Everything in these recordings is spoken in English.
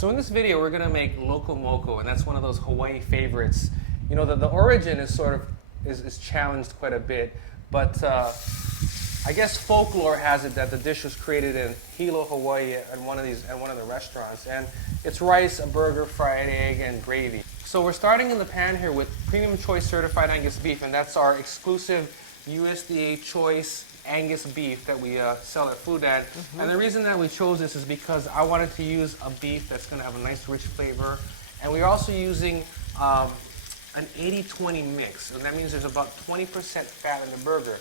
So in this video, we're gonna make Loco Moco, and that's one of those Hawaii favorites. You know, the origin is sort of is challenged quite a bit, but I guess folklore has it that the dish was created in Hilo, Hawaii, at one of the restaurants, and it's rice, a burger, fried egg, and gravy. So we're starting in the pan here with Premium Choice Certified Angus beef, and that's our exclusive USDA Choice Angus beef that we sell at Foodland. And the reason that we chose this is because I wanted to use a beef that's going to have a nice rich flavor, and we're also using an 80-20 mix, and that means there's about 20% fat in the burger.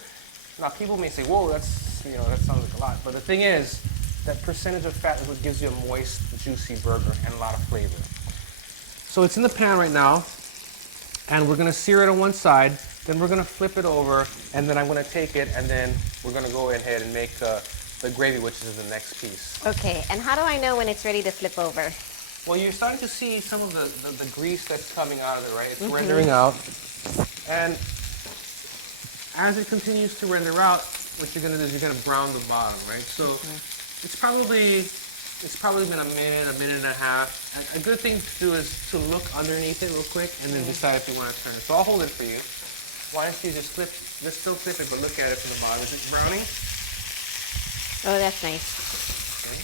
Now people may say, "Whoa, that sounds like a lot," but the thing is, that percentage of fat is what gives you a moist, juicy burger and a lot of flavor. So it's in the pan right now, and we're going to sear it on one side. Then we're going to flip it over, and then I'm going to take it, and then we're going to go ahead and make the gravy, which is the next piece. Okay, and how do I know when it's ready to flip over? Well, you're starting to see some of the grease that's coming out of it, right? It's rendering out. And as it continues to render out, what you're going to do is you're going to brown the bottom, right? So it's probably been a minute and a half. A good thing to do is to look underneath it real quick and then decide if you want to turn it. So I'll hold it for you. Why don't you just still flip it, but look at it from the bottom. Is it browning? Oh, that's nice. Okay.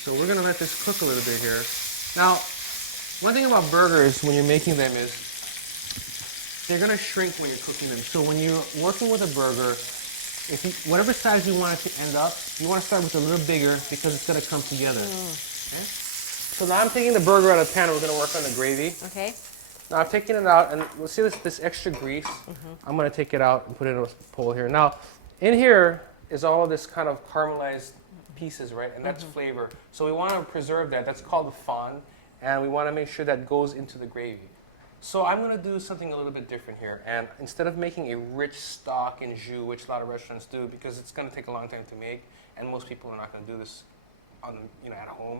So we're going to let this cook a little bit here. Now, one thing about burgers when you're making them is they're going to shrink when you're cooking them. So when you're working with a burger, whatever size you want it to end up, you want to start with a little bigger because it's going to come together. Okay? So now I'm taking the burger out of the pan and we're going to work on the gravy. Okay. Now I'm taking it out, and we'll see this extra grease. I'm going to take it out and put it in a bowl here. Now, in here is all of this kind of caramelized pieces, right? And that's flavor. So we want to preserve that. That's called the fond, and we want to make sure that goes into the gravy. So I'm going to do something a little bit different here. And instead of making a rich stock and jus, which a lot of restaurants do, because it's going to take a long time to make, and most people are not going to do this at home,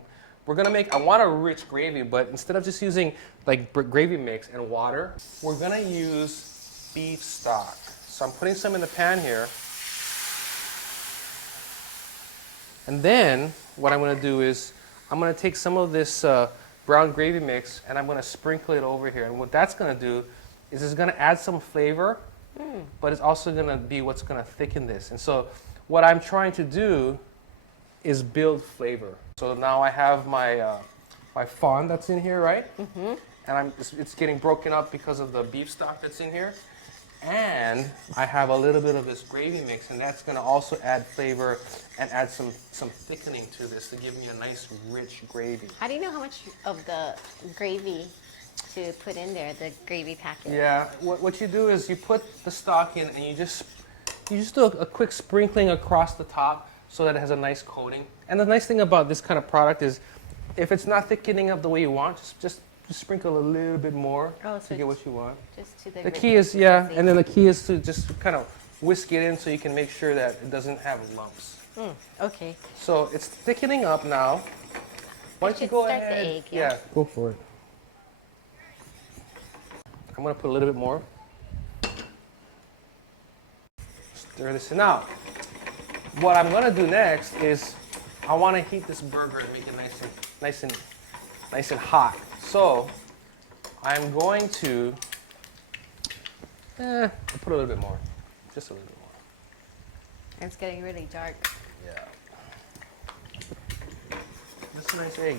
I want a rich gravy, but instead of just using like gravy mix and water, we're going to use beef stock. So I'm putting some in the pan here. And then what I'm going to do is I'm going to take some of this brown gravy mix and I'm going to sprinkle it over here. And what that's going to do is it's going to add some flavor, but it's also going to be what's going to thicken this. And so what I'm trying to do is build flavor. So now I have my fond that's in here, right? And it's getting broken up because of the beef stock that's in here. And I have a little bit of this gravy mix, and that's going to also add flavor and add some thickening to this to give me a nice, rich gravy. How do you know how much of the gravy to put in there, the gravy packet? Yeah, what you do is you put the stock in, and you just do a quick sprinkling across the top so that it has a nice coating. And the nice thing about this kind of product is if it's not thickening up the way you want, just sprinkle a little bit more to get what you want. Just to the key is, and then the key is to just kind of whisk it in so you can make sure that it doesn't have lumps. Okay. So it's thickening up now. Why don't you go ahead? The egg, yeah, go for it. I'm going to put a little bit more. Stir this in. Now, what I'm going to do next is I want to heat this burger and make it nice and hot. So I'm going to I'll put a little bit more, just a little bit more. It's getting really dark. Yeah. That's a nice egg.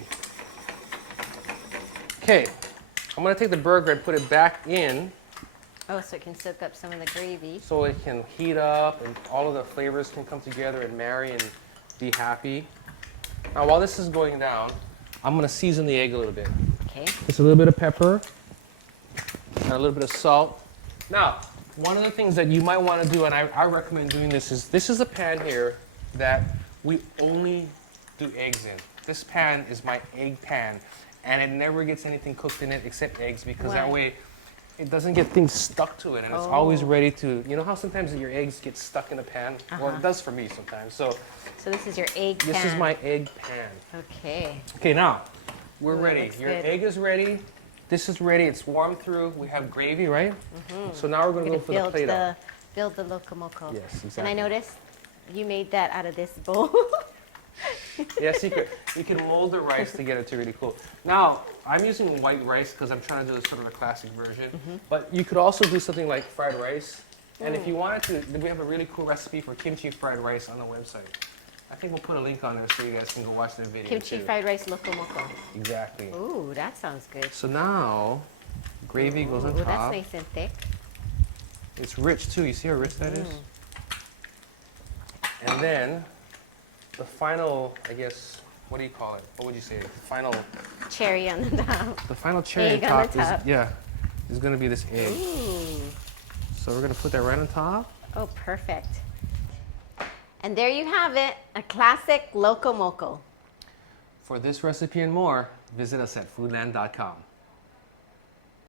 Okay, I'm going to take the burger and put it back in. Oh, so it can soak up some of the gravy. So it can heat up and all of the flavors can come together and marry and be happy. Now while this is going down, I'm going to season the egg a little bit. Okay. Just a little bit of pepper and a little bit of salt. Now, one of the things that you might want to do, and I recommend doing this is a pan here that we only do eggs in. This pan is my egg pan, and it never gets anything cooked in it except eggs because that way it doesn't get things stuck to it, and it's always ready to, you know how sometimes your eggs get stuck in a pan? Well, it does for me sometimes. So this is your egg pan. This is my egg pan. Okay. Okay, now, we're ready. Your good. egg is ready. This is ready. It's warm through. We have gravy, right? So now we're going to go for the plate-out. Build the Loco Moco. Yes, exactly. And I noticed you made that out of this bowl. Yeah, secret. You can mold the rice to get it to really cool. Now, I'm using white rice because I'm trying to do sort of a classic version. But you could also do something like fried rice. And if you wanted to, we have a really cool recipe for kimchi fried rice on the website. I think we'll put a link on there so you guys can go watch the video Kimchi too. fried rice Loco Moco. Exactly. Ooh, that sounds good. So now, gravy goes on Ooh, top. that's nice and thick. It's rich too. You see how rich that is? And then the final, I guess, what do you call it? What would you say? The final Cherry on the top. The final cherry Egg on on top, the top. is going to be this egg. Ooh. So we're going to put that right on top. Oh, perfect. And there you have it, a classic Loco Moco. For this recipe and more, visit us at foodland.com.